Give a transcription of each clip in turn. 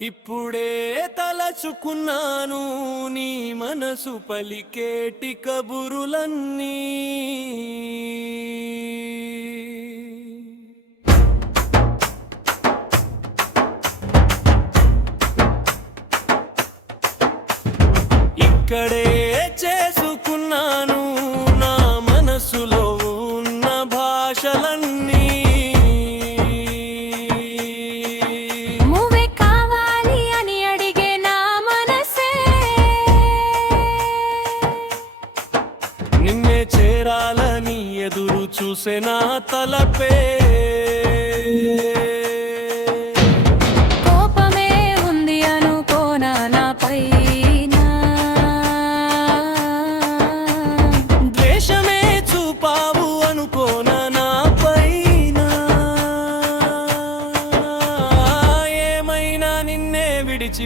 ఇప్పుడే తలచుకున్నాను నీ మనసు పలికేటి కబురులన్నీ ఇక్కడే చేసుకున్నాను. నా మనసులో ఉన్న భాషలన్నీ. నువ్వే కావాలి అని అడిగే నా మనసే. నిన్నే చేరాలని ఎదురు చూసే నా తలపే.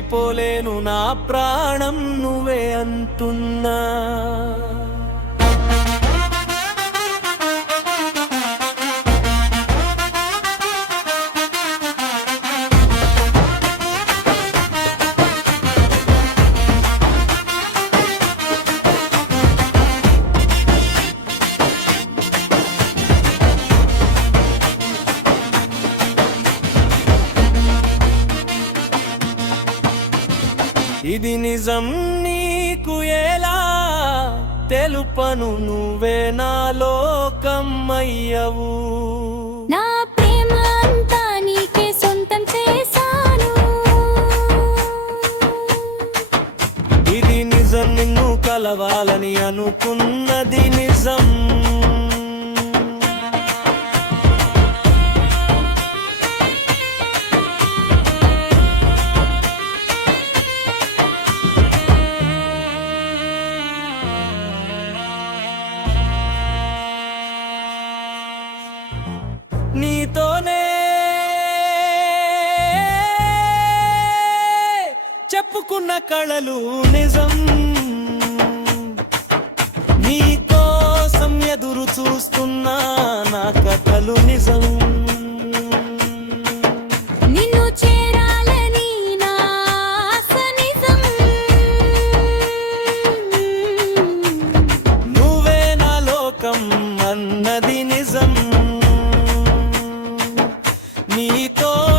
మర్చిపోలేను నా ప్రాణం నువ్వే అంటున్నా. ఇది నిజం నీకు ఎలా? తెలుపను నువ్వే నా లోకమయ్యవు నా ప్రేమ అంతా నీకే సొంతం చేశాను. ఇది నిజం నిన్ను కలవాలని అనుకున్నది నిజం. కట్టుకున్న కళలు నిజం. నీ కోసం ఎదురు చూస్తున్నా నా కథలు నిజం. నువ్వే అన్నది నిజం. నీతో